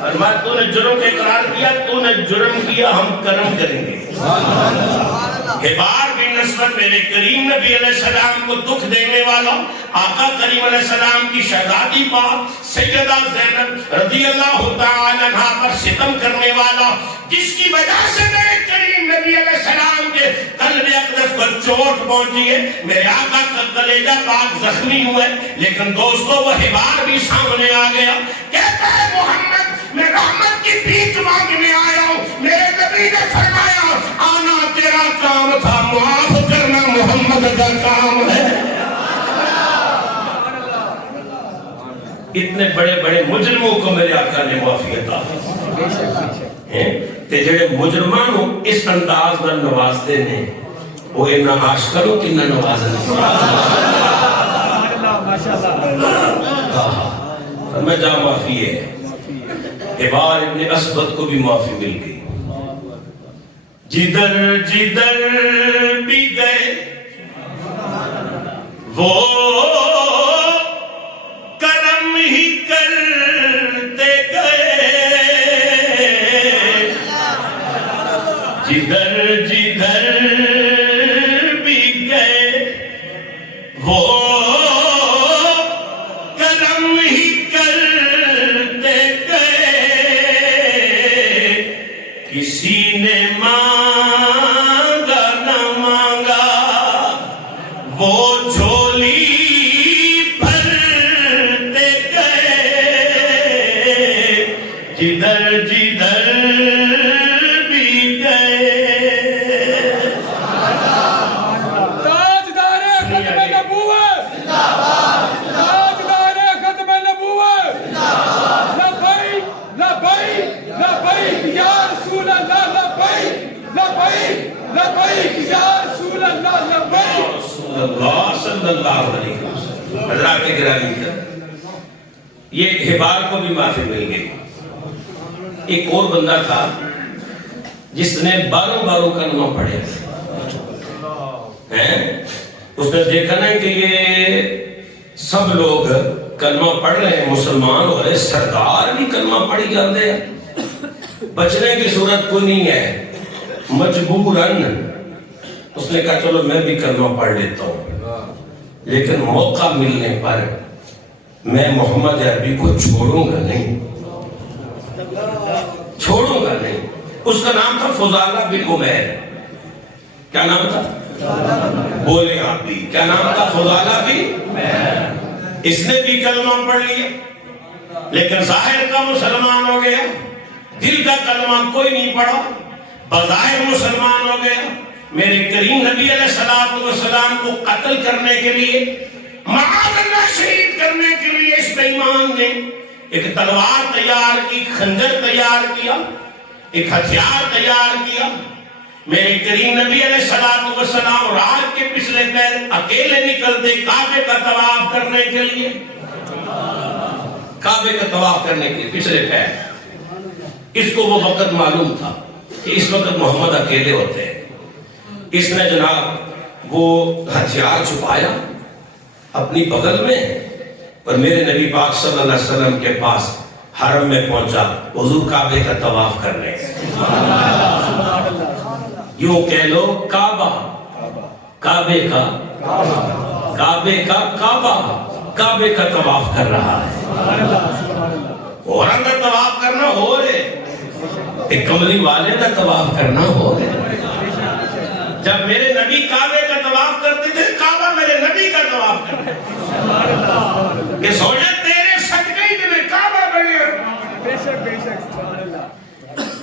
فرمایا تو نے جرم کا اقرار کیا، تو نے جرم کیا، ہم کرم کریں گے. حبار بن اسود میرے کریم نبی علیہ السلام کو دکھ دینے والا، آقا کریم علیہ السلام کی شہزادی پاک سیدہ زینب رضی اللہ تعالی عنہا پر ستم کرنے والا، جس کی وجہ سے میرے کریم نبی علیہ السلام کے قلب اقدس کو چوٹ پہنچی ہے، میرے آقا کا کلیجہ پاک زخمی ہوئے. لیکن دوستو وہ حبار بھی سامنے آ گیا، کہتا ہے محمد میں رحمت کی بھیک مانگنے آیا ہوں. میرے نبی نے فرمایا آنا تیرا کام تھا، معاف کرنا محمد کا کام ہے. اتنے بڑے بڑے مجرموں کو میرے آقا نے معافی عطا فرمائی. تے جڑے مجرمانوں اس انداز میں نوازتے نے وہ انہاں عاشقوں کی نہ نوازن. میں جا معافی ہے. حبار ابن اسود کو بھی معافی مل گئی. جدھر جدھر بھی گئے وہ کرم ہی کرتے گئے، جدھر جدھر بھی گئے وہ کرم ہی کرتے گئے. کسی نے مانگا نہ مانگا وہ جھولی بھرتے گئے، جدھر جدھر بھی گئے. تاجدار ختم نبوت، تاجدار ختم نبوت، لبیک لبیک لبیک یا رسول اللہ، لبیک لبیک لبیک یا رسول اللہ، لبیک. رسول اللہ صلی اللہ علیہ وسلم حضرات گرامی کا یہ حبار کو بھی معافی مل گئی. ایک اور بندہ تھا جس نے 12 کلمہ پڑھے ہیں. اس نے دیکھا نا کہ یہ سب لوگ کلمہ پڑھ رہے ہیں, مسلمان ہو رہے, سردار بھی کلمہ پڑھی جاندے ہیں, بچنے کی صورت کوئی نہیں ہے, مجبوراً اس نے کہا چلو میں بھی کلمہ پڑھ لیتا ہوں, لیکن موقع ملنے پر میں محمد عربی کو چھوڑوں گا نہیں, چھوڑوں گا نہیں. اس کا نام تھا فضالہ بن عمیر. کیا نام تھا؟ بولے آپ بھی, کیا نام تھا؟ فضالہ بن عمیر. اس نے بھی کلمہ پڑھ لیا, لیکن ظاہر کا مسلمان ہو گیا, دل کا کلمہ کوئی نہیں پڑھا, بظاہر مسلمان ہو گیا. میرے کریم نبی علیہ السلام کو قتل کرنے کے لیے, معاذ اللہ شہید کرنے کے لیے اس بے ایمان نے ایک تلوار تیار کی, خنجر تیار کیا, ایک ہتھیار تیار کیا. میرے کریم نبی علیہ السلام رات کے پچھلے پیر اکیلے نکلتے کعبے کا طواف کرنے کے لیے, کعبے کا طواف کرنے کے لیے پچھلے پیر. اس کو وہ وقت معلوم تھا کہ اس وقت محمد اکیلے ہوتے ہیں. اس نے جناب وہ ہتھیار چھپایا اپنی بغل میں, اور میرے نبی پاک صلی اللہ علیہ وسلم کے پاس حرم میں پہنچا, حضور کعبے کا طواف کرنے. یوں کہہ لو کعبہ, کعبے کا کعبے کا کعبہ, کعبے کا طواف کر رہا ہے. اور اندر طواف کرنا ہو رہے, ایک کملی والے کا طواف کرنا ہو رہے. جب میرے نبی کعبے کا طواف کرتے تھے, کعبہ میرے نبی کا طواف کرتے تھے. کہ سوچے تیرے صدقے ہی میں کعبہ بنے.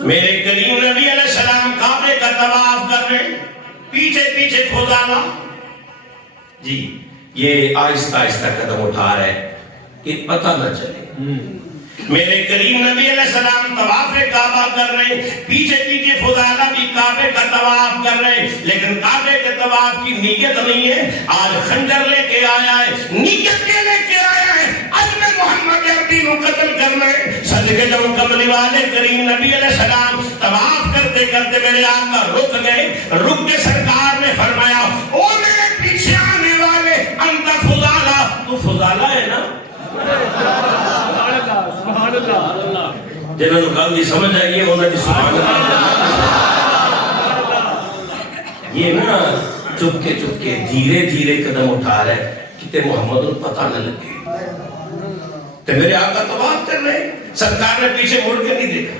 میرے کریم نبی علیہ السلام کعبے کا طواف کر رہے, پیچھے پیچھے فضالہ جی یہ آہستہ آہستہ قدم اٹھا رہے کہ پتہ نہ چلے. میرے کریم نبی علیہ السلام طواف کعبہ کر رہے, پیچھے پیچھے فضالہ بھی کعبے کا طواف کر رہے, لیکن کعبے کے طواف کی نیت نہیں ہے. آج خنجر لے کے آیا ہے, نیت کے لے کے آیا ہے, آج میں محمد عربی کو قتل کرنا ہے. صدقے جو کملی والے کریم نبی علیہ السلام طواف کرتے کرتے میرے آقا رک گئے. رک کے سرکار نے فرمایا, او میرے پیچھے آنے والے, انت فضالہ, تو فضالہ ہے نا. جنہوں نے گل دی سمجھ آئیے انہوں نے سبحان اللہ. یہ نا چپکے چپکے دھیرے دھیرے قدم اٹھا رہے کہ محمد کو پتہ نہ لگے. تو میرے آقا طواف کر رہے, سرکار نے پیچھے مڑ کے نہیں دیکھا.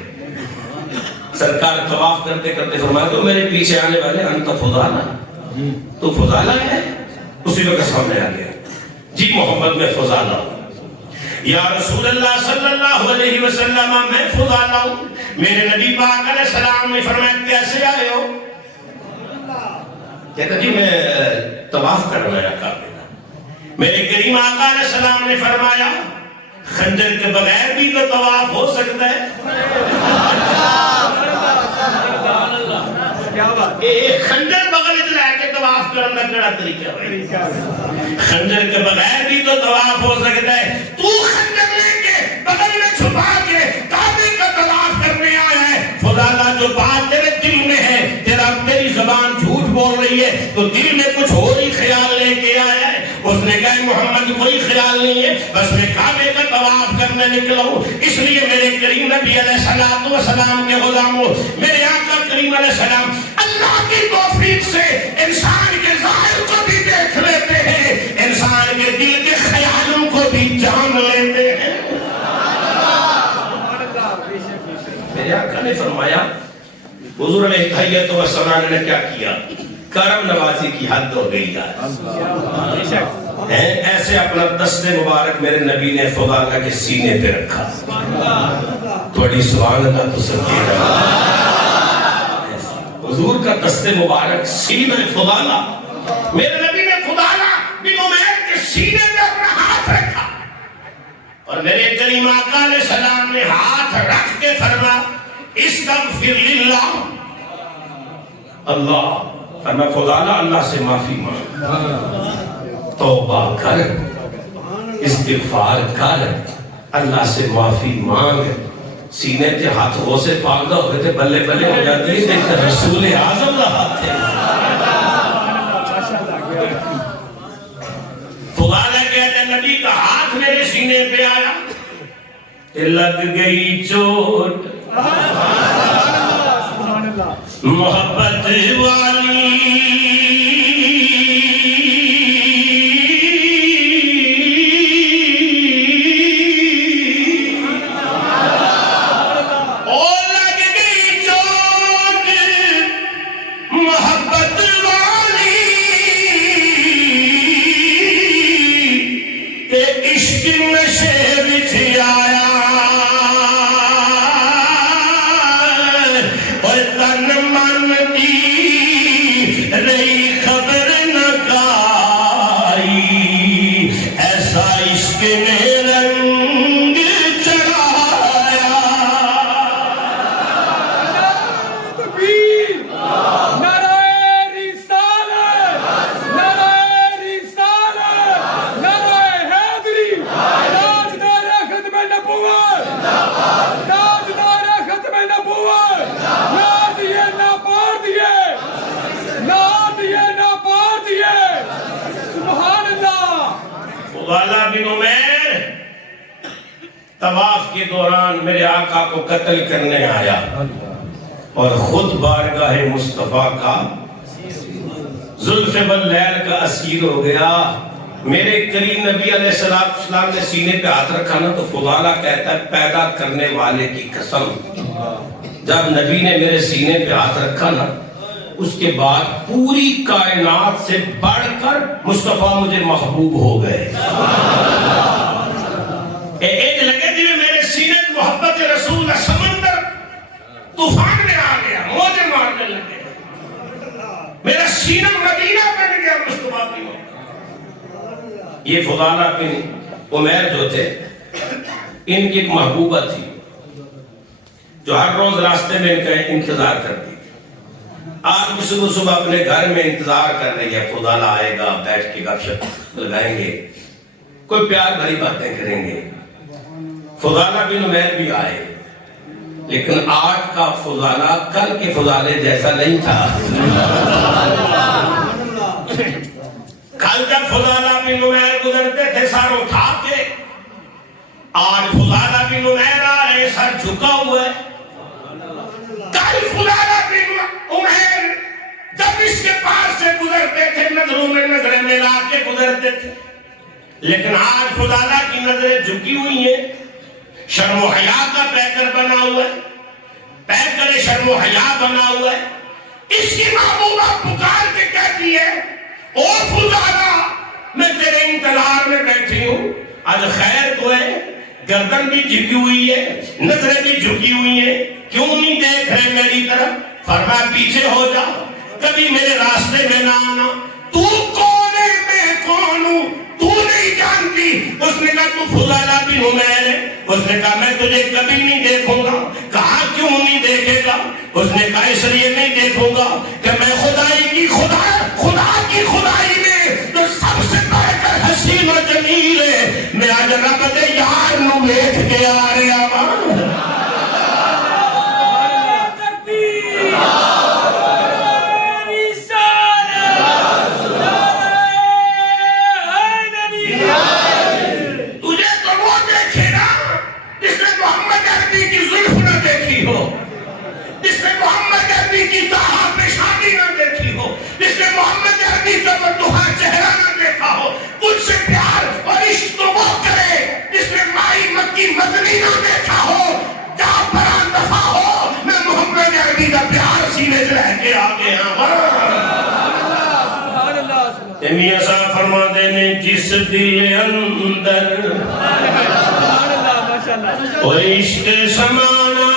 سرکار طواف کرتے کرتے فرمایا, تو میرے پیچھے آنے والے انت فضالہ, تو فضالہ ہے. اسی وقت سامنے آ گیا, جی محمد میں فضالہ ہوں. یا رسول اللہ صلی اللہ علیہ وسلم میں فضالہ ہوں. میرے نبی پاک علیہ السلام نے فرمایا, کیسے آئے ہو؟ کہتا جی میں طواف کرنا ہے کعبے کا. میرے کریم آقا علیہ السلام نے فرمایا, خنجر کے بغیر بھی تو طواف ہو سکتا ہے. ایک خنجر بغل لے کے طواف کرنا کڑا طریقہ ہے. خنجر کے بغیر بھی تو طواف ہو سکتا ہے. تو خنجر لے کے بغل میں چھپا کے کعبے کا طواف کرنے آیا ہے. فضالہ جو بات تیرے دل میں ہے, تیری زبان جھوٹ بول رہی ہے, تو دل میں کچھ اور ہی خیال لے کے آیا ہے. اس نے کہا محمد کوئی خیال نہیں ہے, بس میں کعبے کا طواف کرنے نکلا ہوں. اس لیے میرے کریم نبی علیہ السلام کے غلاموں, میرے آقا کریم علیہ السلام اللہ کی توفیق سے انسان کے ظاہر کو بھی دیکھ لیتے ہیں, انسان کے دل کے خیالوں کو بھی جان لیتے ہیں. میرے آقا نے فرمایا, حضور علیہ تحیت و سلام نے کیا کیا, کرم نوازی کی حد ہو گئی ہے. ایسے اپنا دست مبارک میرے نبی نے فضالہ کے سینے پہ رکھا. تھوڑی سبحان اللہ تو سب کی حضور کا دست مبارک سینہ فضالہ, میرے نبی نے فضالہ بن عمیر کے سینے پہ اپنا ہاتھ رکھا, اور میرے کریم آقا علیہ السلام نے ہاتھ رکھ کے فرمایا, استغفر للہ, اللہ فرمایا فضالہ اللہ سے معافی مانگ, توبہ کر, استغفار کر، اللہ سے معافی مانگ، سینے تے ہاتھ ہو سے پاگدہ ہوئے تھے بلے بلے ہو جاتے ہیں دیکھ رسول اعظم کا ہاتھ ہے۔ فضالہ کہتے ہیں نبی کا ہاتھ میرے سینے پہ آیا کہ لگ گئی چوٹ محبت والی، طواف کے دوران میرے آقا کو قتل کرنے آیا اور خود بارگاہ مصطفیٰ کا زلف واللیل کا اسیر ہو گیا۔ میرے کریم نبی علیہ السلام نے سینے پہ ہاتھ رکھا نا تو فضالہ کہتا ہے پیدا کرنے والے کی قسم، جب نبی نے میرے سینے پہ ہاتھ رکھا نا اس کے بعد پوری کائنات سے بڑھ کر مصطفیٰ مجھے محبوب ہو گئے۔ ایک لگے جی میرے سینے کی محبت رسول کا سمندر طوفان میں آ گیا، موجیں مارنے لگے، میرا سینہ مدینہ بن گیا مصطفیٰ کی محبت۔ یہ فضالہ بن عمیر جو تھے ان کی ایک محبوبہ تھی جو ہر روز راستے میں ان کا انتظار کرتی تھی۔ آج بھی صبح صبح اپنے گھر میں انتظار کر رہی ہے، فضالہ آئے گا، بیٹھ کے گپ شپ لگائیں گے، کوئی پیار بھری باتیں کریں گے۔ فضالہ بن عمیر بھی آئے، لیکن آج کا فضالہ کل کے فضالے جیسا نہیں تھا۔ کل جب فضالہ بن عمیر گزرتے تھے سر اٹھا کے، آج فضالہ بن عمیر آ رہے سر جھکا ہوا ہے۔ کل فضالہ بن عمیر جب اس کے پاس سے گزرتے تھے نظروں میں نظریں ملا کے گزرتے تھے، لیکن آج فضالہ کی نظریں جھکی ہوئی ہیں، شرم و حیا کا پیکر بنا ہوا ہے، پیکر شرم و حیا بنا ہوا ہے۔ اس کی محبوبہ پکار کے کہتی ہے او فضالہ میں تیرے انتظار میں بیٹھی ہوں، آج خیر تو ہے، گردن بھی جھکی ہوئی ہے، نظریں بھی جھکی ہوئی ہیں، کیوں نہیں دیکھ رہے میری طرف؟ فرمایا پیچھے ہو جا، کبھی میرے راستے میں نہ آنا، تو کون ہے میں کون ہوں تو نہیں جانتی۔ اس نے کہا تو فضالہ بن عمیر ہے، اس نے کہا میں تجھے کبھی نہیں دیکھوں گا۔ کہا کیوں نہیں دیکھے گا؟ اس نے کہا اس لیے نہیں دیکھوں گا کہ میں خدائی کی خدائی میں جو سب سے بڑھ کر حسین و جمیل ہے، میں آج رب دے یار نو دیکھ کے آ رہا ہوں۔ کچھ سے پیار اور عشق تو وہ کرے جس نے مائی مکی مدنی نہ دیکھا ہو، جہاں بران دفع ہو، میں محمد عربی کا پیار سینے سے رہ کے آگے میاں صاحب فرماتے ہیں جس دل اندر وہ عشق سمانا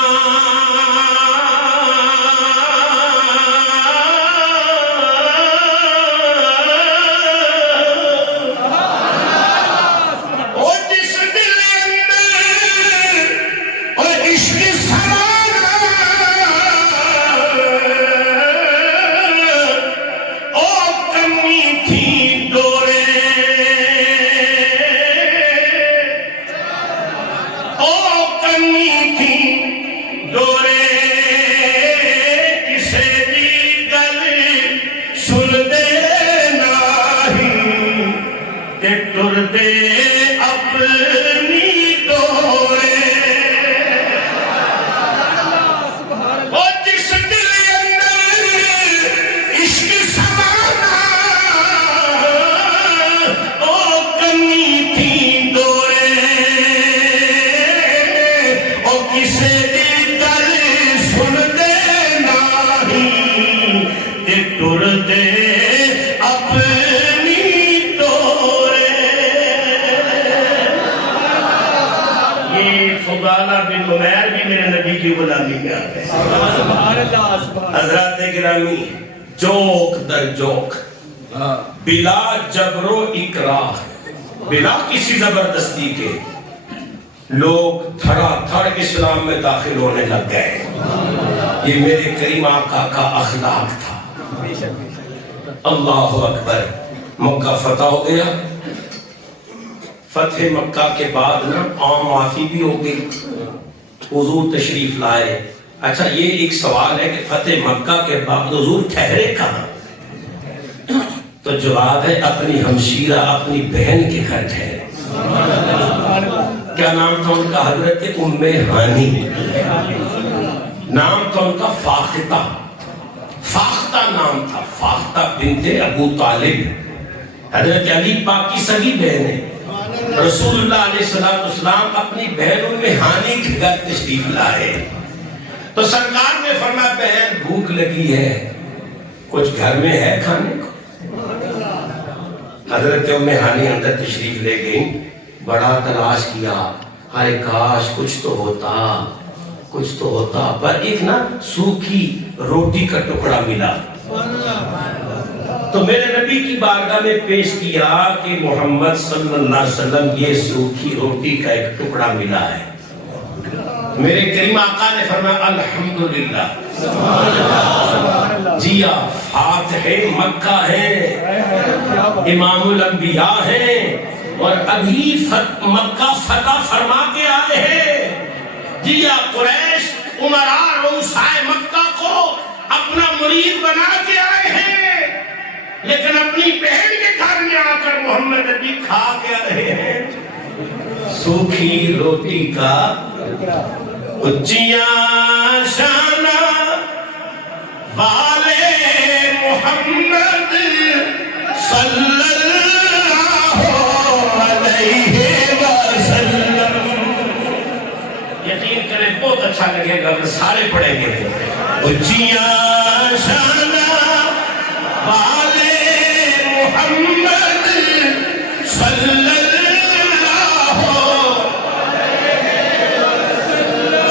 تے ٹر دے اپنی ڈورے او جس دل اندر عشق سمانا او کمی تھی ڈورے او کسے دی گل سن دے نہیں تے ٹر دے بن عمیر بھی میرے نبی کی غلامی میں آ گئے. حضرات گرامی جوک در جوک بلا جبر و اکراہ بلا کسی زبردستی کے لوگ تھڑا تھڑ اسلام میں داخل ہونے لگ گئے. یہ میرے کریم آقا کا اخلاق تھا. اللہ اکبر. مکہ فتح ہو گیا. فتح مکہ کے بعد نا عام معافی بھی ہو گئی. حضور تشریف لائے. اچھا یہ ایک سوال ہے کہ فتح مکہ کے بعد حضور ٹھہرے کہاں؟ تو جواب ہے اپنی ہمشیرہ اپنی بہن کے گھر ٹھہرے. کیا نام تھا ان کا؟ حضرت ام ہانی. نام تھا ان کا فاختہ. فاختہ نام تھا. فاختہ بنت ابو طالب. حضرت علی پاک کی سگی بہن ہے. رسول اللہ علیہ السلام اپنی بہن ام ہانی کے گھر تشریف لائے تو سرکار نے فرمایا بہن بھوک لگی ہے کچھ گھر میں ہے کھانے کو. حضرت ام ہانی اندر تشریف لے گئی. بڑا تلاش کیا. ہائے کاش کچھ تو ہوتا پر ایک نا سوکھی روٹی کا ٹکڑا ملا. تو میرے نبی کی بارگاہ میں پیش کیا کہ محمد صلی اللہ علیہ وسلم یہ سوکھی روٹی کا ایک ٹکڑا ملا ہے. میرے کریم آقا نے فرمایا الحمدللہ. جی آپ فاتح مکہ ہیں, امام الانبیاء ہیں اور ابھی مکہ فتح فرما کے آئے ہیں. جی آپ قریش امراء رؤسائے مکہ کو اپنا مرید بنا کے آئے ہیں لیکن اپنی بہن کے گھر میں آ کر محمد نبی کھا کے رہے ہیں سوکھی روٹی کا. اچیاں شانہ والے محمد صلی اللہ علیہ وسلم. یقین کریں بہت اچھا لگے گا کہ سارے پڑھیں گے. اچیاں شانہ والے محمد صلی اللہ علیہ وسلم.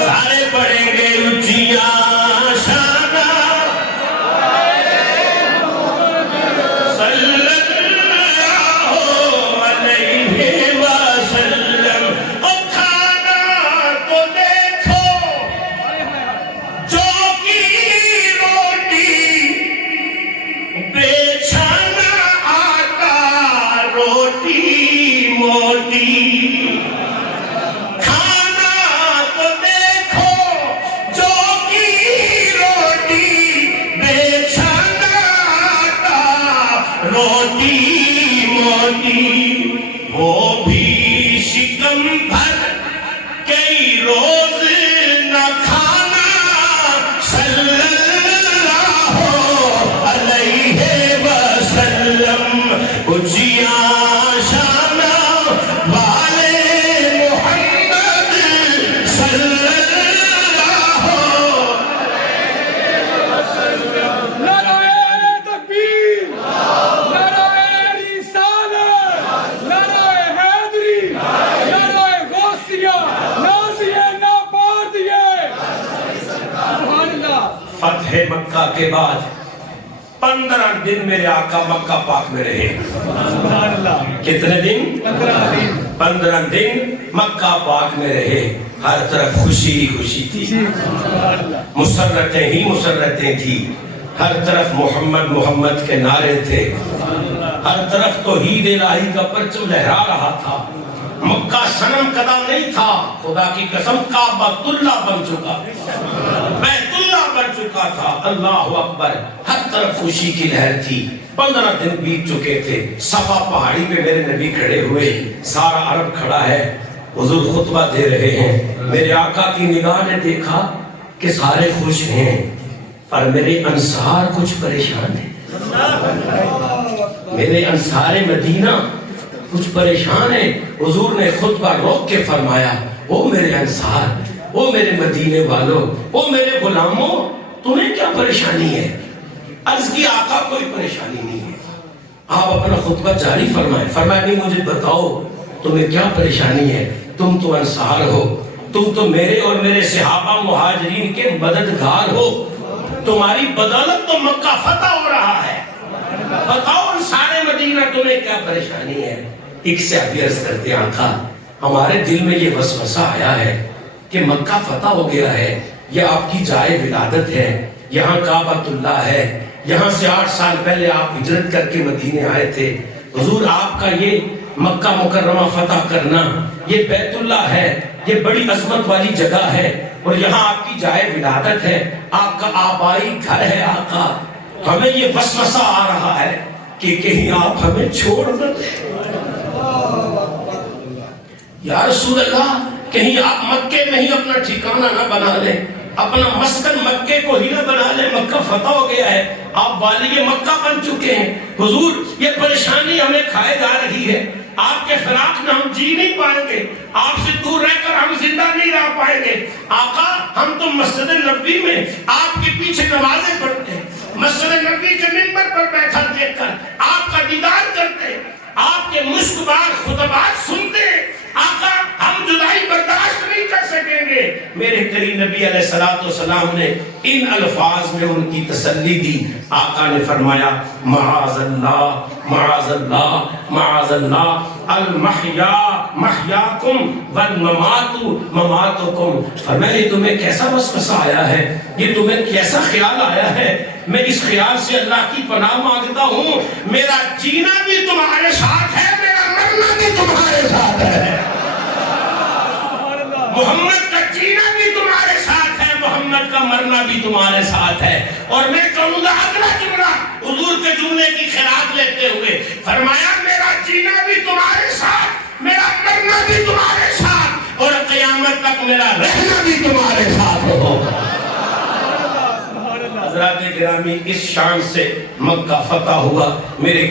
سارے پڑھیں گے اچیاں شانہ صلی اللہ علیہ وسلم. اور کھانا تو دیکھو جو کی روٹی بیچانا آٹا روٹی موٹی. کھانا تو دیکھو جو کی روٹی بیچانا آٹا روٹی موٹی. وہ بھی شکم بھر کئی روز نہ کھانا صلی اللہ علیہ وسلم. اچیاں شانہ والے محمد صلی اللہ علیہ وسلم. نعرہ تکبیر, نعرہ رسالت, نعرہ حیدری, نعرہ غوثیہ, نازیہ ناپاردیہ. سبحان اللہ. فتح مکہ کے بعد 15 دن میرے آقا مکہ پاک میں رہے. سبحان اللہ. کتنے دن؟ 15 دن. 15 دن مکہ پاک میں رہے. ہر طرف خوشی ہی خوشی تھی. سبحان اللہ. مسرتیں ہی مسرتیں تھی. ہر طرف محمد محمد کے نعرے تھے. ہر طرف توحید الہی کا پرچم لہرا رہا تھا. مکہ صنم قدم نہیں تھا. خدا کی قسم کعبۃ اللہ بن چکا, بیت اللہ بن چکا. چکا تھا. اللہ اکبر. ہر طرف خوشی کی لہر تھی. 15 دن بیت چکے تھے. صفا پہاڑی پہ میرے نبی کھڑے ہوئے. سارا عرب کھڑا ہے. حضور خطبہ دے رہے ہیں. میرے آقا کی نگاہ نے دیکھا کہ سارے خوش ہیں پر میرے انصار کچھ پریشان ہیں. میرے انصار مدینہ کچھ پریشان ہیں. حضور نے خطبہ روک کے فرمایا او میرے انصار, او میرے مدینے والوں, او میرے غلاموں, تمہیں کیا پریشانی ہے؟ عرض کی آقا کوئی پریشانی نہیں ہے. آپ اپنا خطبہ جاری فرمائیں. فرمایا نہیں, مجھے بتاؤ تمہیں کیا پریشانی ہے؟ تم تو انصار ہو, تم تو میرے اور میرے صحابہ مہاجرین کے مددگار ہو. تمہاری بدولت تو مکہ فتح ہو رہا ہے. بتاؤ انصار مدینہ تمہیں کیا پریشانی ہے؟ ایک سے عرض کرتے ہیں آقا ہمارے دل میں یہ وسوسہ آیا ہے کہ مکہ فتح ہو گیا ہے, یہ آپ کی جائے ولادت ہے, یہاں کعبۃ اللہ ہے, یہاں سے 8 سال پہلے آپ ہجرت کر کے مدینے آئے تھے. حضور آپ کا یہ مکہ مکرمہ فتح کرنا, یہ بیت اللہ ہے, یہ بڑی عظمت والی جگہ ہے اور یہاں آپ کی جائے ولادت ہے, آپ کا آبائی گھر ہے. آقا ہمیں یہ وسوسہ آ رہا ہے کہ کہیں آپ ہمیں چھوڑ نہ دیں. یا رسول اللہ کہیں آپ مکے میں ہی اپنا ٹھکانہ نہ بنا لیں, اپنا مسکن مکے کو ہی نہ بنا لیں. مکہ فتح ہو گیا ہے, آپ والی مکہ بن چکے ہیں. حضور یہ پریشانی ہمیں کھائے جا رہی ہے. آپ کے فراق میں ہم جی نہیں پائیں گے, آپ سے دور رہ کر ہم زندہ نہیں رہ پائیں گے. آقا ہم تو مسجد نبوی میں آپ کے پیچھے نمازیں پڑھتے ہیں, مسجد نبوی کے منبر پر بیٹھا دیکھ کر آپ کا دیدار کرتے ہیں, آپ کے مشکبار خطبات سنتے ہیں. آقا ہم جدائی برداشت نہیں کر سکیں گے. میرے کریم نبی علیہ السلام نے ان الفاظ میں ان کی تسلی دی. آقا نے فرمایا معاذ اللہ معاذ اللہ معاذ اللہ, المحیا محیاکم والممات مماتکم. فرمایا یہ تمہیں کیسا وسوسہ آیا ہے, یہ تمہیں کیسا خیال آیا ہے؟ میں اس خیال سے اللہ کی پناہ مانگتا ہوں. میرا جینا بھی تمہارے ساتھ ہے, میرا مرنا بھی تمہارے ساتھ ہے. محمد کا جینا بھی تمہارے ساتھ ہے, محمد کا مرنا بھی تمہارے ساتھ ہے. اور میں کہوں گا اگلا جملہ حضور کے جملے کی خیرات لیتے ہوئے, فرمایا میرا جینا بھی تمہارے ساتھ, میرا مرنا بھی تمہارے ساتھ, اور قیامت تک میرا رہنا بھی تمہارے ساتھ ہوگا. حضرات گرامی اس شان سے مکہ فتح ہوا. میرے